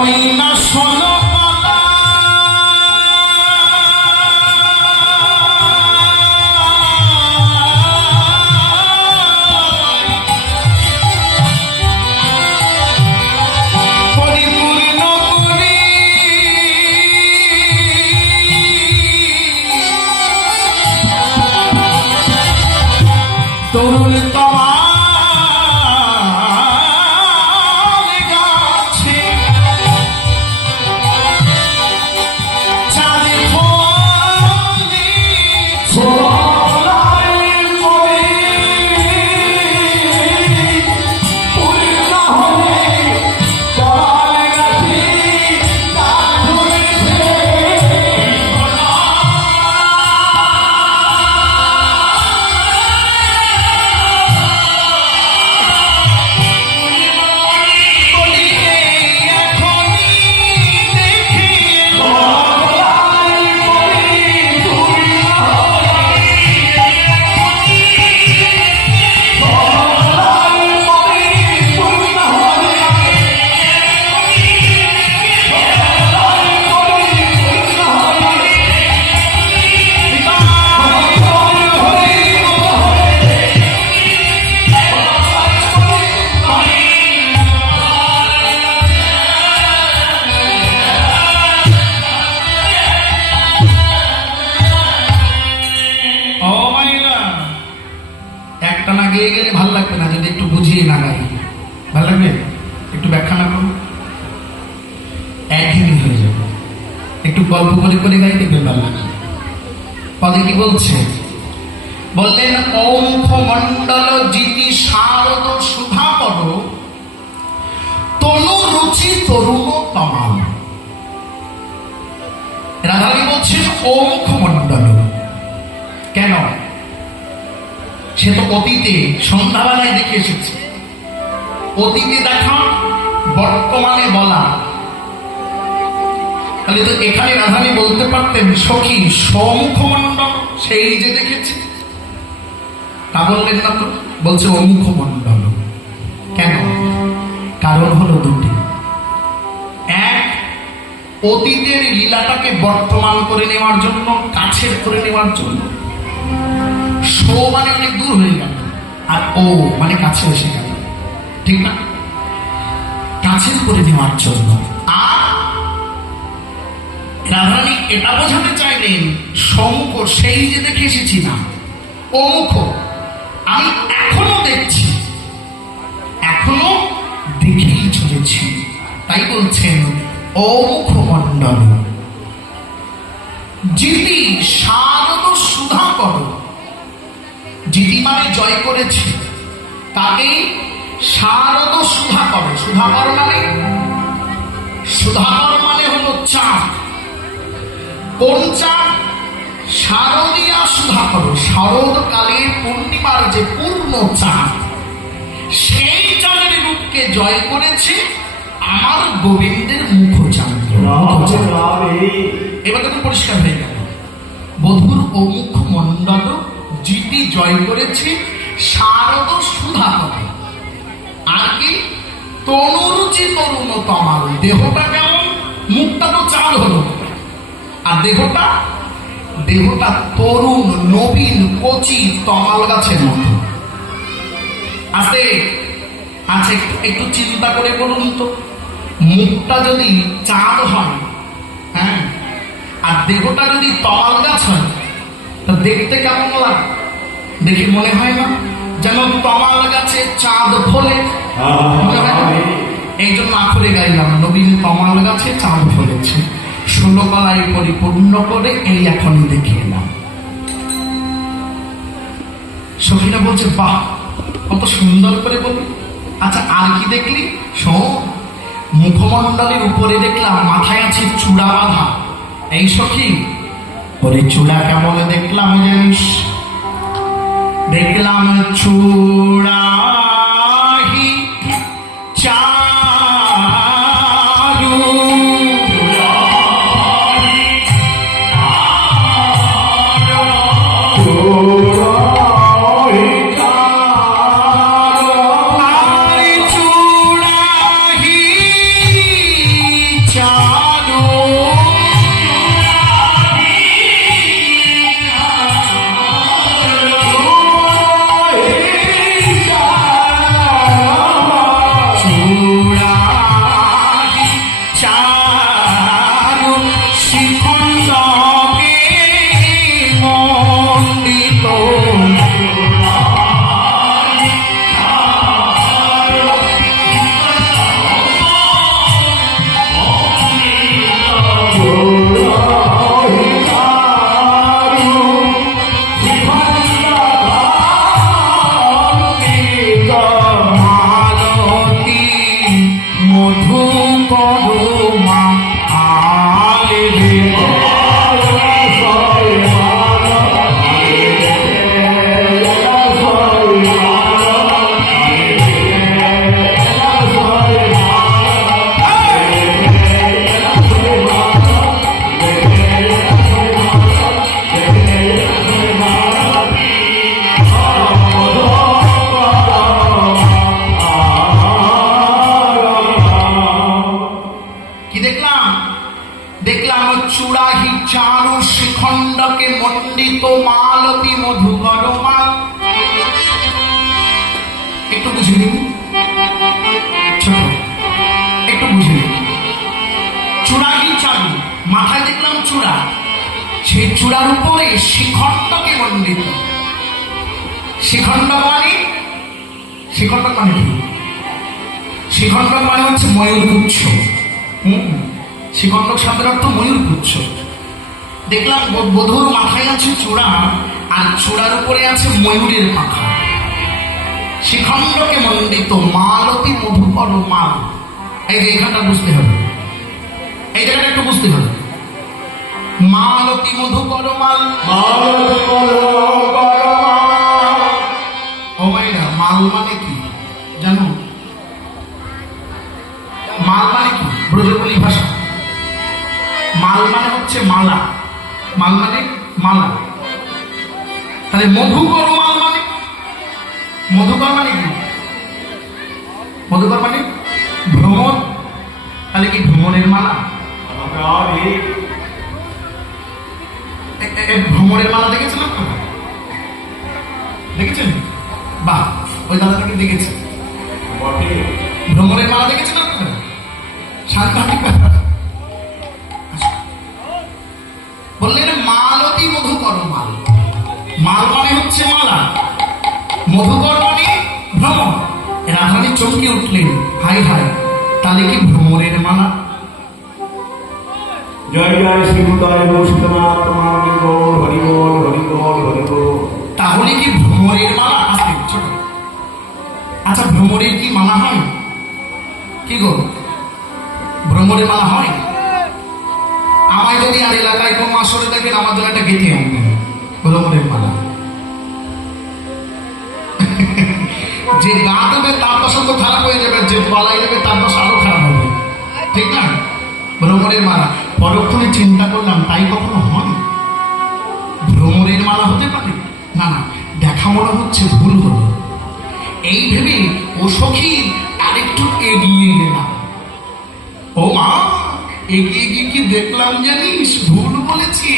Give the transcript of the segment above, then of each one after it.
ওই না শোনো তরুণ তোমার গাছে চাঁদে ফলি ছোলায় করে পূর্ণ হলে তোমার গাছে চাঁদ ধরেছে গিয়ে গেলে ভালো লাগবে না, যদি একটু বুঝিয়ে না গাই ভালো লাগবে। একটু ব্যাখ্যা না করুন, একঘেয়েমি হয়ে যাবে। একটু গল্প করে করে গাই দেখবে ভালো লাগবে। পদে কি বলছে? বললেন অঙ্ক মণ্ডল জিতি শারদ সুধাপদ তনু রুচি তরুণ তমাল। রাধারানী বলছেন অঙ্ক মণ্ডল। কেন? সে তো অতীতে সন্ধ্যাবেলায় দেখে এসেছে। অতীতে দেখা, বর্তমানে বলা। তাহলে তো এখানে রাধারানী বলতে পারতেন সখী সমুখমণ্ডল সেই যে দেখেছে, তা বললেন না তো, বলছে অমুখমণ্ডল। কেন? কারণ হলো দুটি। এক, অতীতের লীলাটাকে বর্তমান করে নেওয়ার জন্য, কাছের করে নেওয়ার জন্য। সো মানে অনেক দূর হয়ে গেল, আর ও মানে কাছে এসে গেল, ঠিক না? কাছের করে নেওয়ার জন্য। আর রাধারানী এটা বোঝাতে চাইলেন সমুখ সেই যে দেখে এসেছি না, অমুখ আমি এখনো দেখছি, এখনো দেখেই চলেছি। তাই বলছেন অমুখ মণ্ডল জিতি শারদ সুধা করো। জিতি মানে জয় করেছে, তাকে শারদ সুধাকর। সুধাকর মানে, সুধাকর মানে হলো চাঁদ। কোন চাঁদ? শারদীয়া সুধাকর, শরৎকালের পূর্ণিমার যে পূর্ণ চাঁদ, সেই চাঁদের রূপকে জয় করেছে আমার গোবিন্দের মুখচাঁদ। এবার দেখুন পরিষ্কার হয়ে গেল। বধুর ও মুখমণ্ডল জিতি জয় করেছে শারদ সুধাকর। আর কি? তনুরুচি তরুণ তমাল। দেহটা কেমন? মুখটা তো চাঁদ হলো, আর দেহটা তরুণ, নবীন, কচি তমাল গাছের মতো। আছে আছে একটু চিন্তা করে বলুন তো, মুখটা যদি চাঁদ হয়, হ্যাঁ, আর দেহটা যদি তমাল গাছ হয়, তা দেখতে কেমন লাগে? দেখি মনে হয় না যেন তমাল গাছে চাঁদ ফলে? এই জন্য আখরে গাইলাম, নবীন তমাল গাছে চাঁদ ফলেছে, 16 কলায় পরিপূর্ণ করে এই এখনই দেখে এলাম। সখীরা বলছে বাহ, কত সুন্দর করে বলি। আচ্ছা আর কি দেখলি? শোন, মুখমণ্ডলের উপরে দেখলাম মাথায় আছে চূড়া বাঁধা। এই সখী, ওরে চূড়া কেমন দেখলাম জানিস? দেখলাম চূড়া বুঝে নিন, ছোট একটু বুঝে নিন। চূড়াহীন চাবি, মাথায় দেখলাম চূড়া, সেই চূড়ার উপরে শিখণ্ডকে মণ্ডিত। শিখণ্ডক মানে, শিখণ্ডক মানে কি? শিখণ্ডক মানে হচ্ছে ময়ূরপুচ্ছ। শিখণ্ডক শব্দের অর্থ ময়ূরপুচ্ছ। দেখলাম বধূর মাথায় আছে চূড়া, আর চূড়ার উপরে আছে ময়ূরের পাখা। শিখণ্ডকে মণ্ডিত মালতী মধুকর মাল। এই যে এখানটা বুঝতে হবে, এই জায়গাটা একটু বুঝতে হবে। মালতী মধুকর মাল, ও ভাইরা, মাল মানে কি জানো? মাল মানে কি? ব্রজবুলি ভাষা। মাল মানে হচ্ছে মালা, মাল মানে মালা। তাহলে মধুকর মাল মানে, মধুকর মানে কি? মধুকর মানে ভ্রমর। তাহলে কি ভ্রমরের মালা? ভ্রমরের মালা দেখেছেন আপনারা? দেখেছেন? বাহ, ওই দাদাটাকে দেখেছেন। ভ্রমরের মালা দেখেছেন আপনারা? সাংঘাতিক ব্যাপার। বললেন মালতী মধুকর মাল। মাল মানে হচ্ছে মালা, মধুকর মানে ভ্রমর। রাধারানী চমকে উঠলেন, হাই হাই, তাহলে কি ভ্রমরের মালা? জয় জয় শ্রীমুদায় বৈষ্ণবনাথ তোমার গৌর হরি বল হরি বল হরি বল। তাহলে কি ভ্রমরের মালা আছে? ছোট, আচ্ছা ভ্রমরের কি মালা হয়? কি গো, ভ্রমরের মালা হয়? আমায় যদি আর এলাকায় কোনো আসরে দেখেন, আমার জন্য একটা গেঁথে আনবেন ভ্রমরের মালা। যে গা দেবে তার দশা তো খারাপ হয়ে যাবে, যে গলায় দেবে তার দশা আরো খারাপ হবে, ঠিক না? ভ্রমরের মালা। পরক্ষণে চিন্তা করলাম, তাই কখনো হয়? ভ্রমরের মালা হতে পারে? না না, দেখা মনে হচ্ছে ভুল হলো। এই ভেবে ও সখী আরেকটু এগিয়ে গেলাম। ও মা, এগিয়ে গিয়ে কি দেখলাম জানিস? ভুল বলেছি,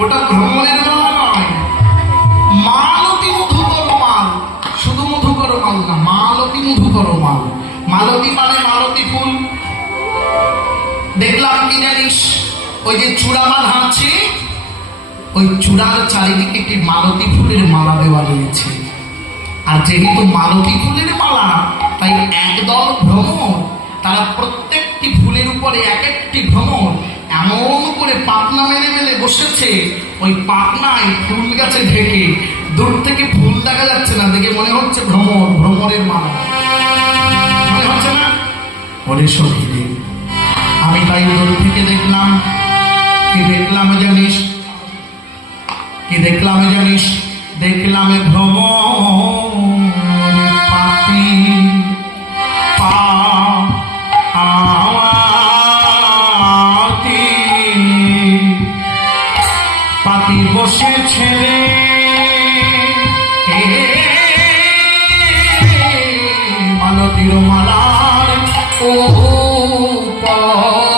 ওটা ভ্রমরের মালা নয়, মালতী মধুকর মাল। শুধু মধুকর মাল না, মালতী মধুকর মাল। মালতী মানে মালতী ফুল। দেখলাম কি জানিস? ওই যে চূড়া বাঁধা আছে, ওই চূড়ার চারিদিকে একটি মালতী ফুলের মালা দেওয়া রয়েছে। আর যেহেতু মালতী ফুলের মালা, তাই একদল ভ্রমর, তারা প্রত্যেকটি ফুলের উপরে এক একটি ভ্রমর এমন করে পাতনা মেলে মেলে বসেছে। ওই পাতনায় ফুল গাছে ঢেকে, দূর থেকে ফুল দেখা যাচ্ছে না, দেখে মনে হচ্ছে ভ্রমর, ভ্রমরের মালা মনে হচ্ছে না? ওরে সখী, আমি তাই দূর থেকে দেখলাম। কি দেখলাম জানিস? কি দেখলাম জানিস? দেখলাম ভ্রমর পাতি পাতি বসেছে মালতীর মালার ও পাতি